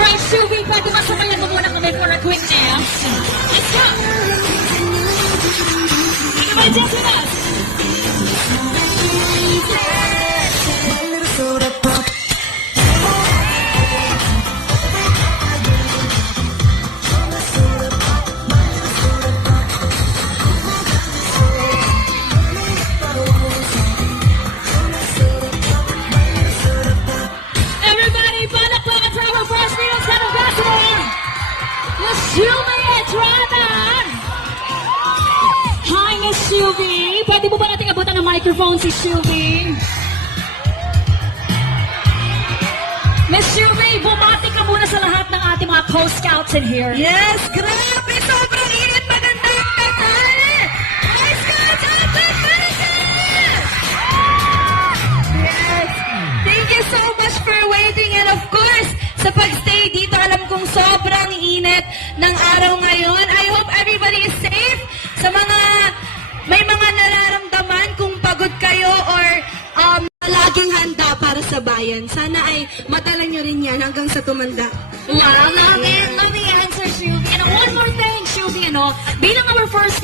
Alright, Sylvie, pwede masabayan mo muna kami for a quick dance? Let's go! Everybody dance with us! Everybody, palakpakan sa our first Freedom Center Ambassador! Miss Sylvie Estrada! Hi, Miss Sylvie! Pwede mo ba nating abutan ng microphone si Sylvie? Miss Sylvie, bumati ka muna sa lahat ng ating mga co-scouts in here. Yes, grabe! Sobrang init! Magandang tanghali! High Scouts at Yes! Thank you so much for waiting and of course, sa pagstay dito, alam kong sobrang init ng araw ngayon. I hope everybody is safe. Sa mga, may mga nararamdaman kung pagod kayo or laging handa para sa bayan. Sana ay matala nyo rin yan hanggang sa tumanda. Wow, love the answer, Sylvie. And one more thing, Sylvie, bilang our first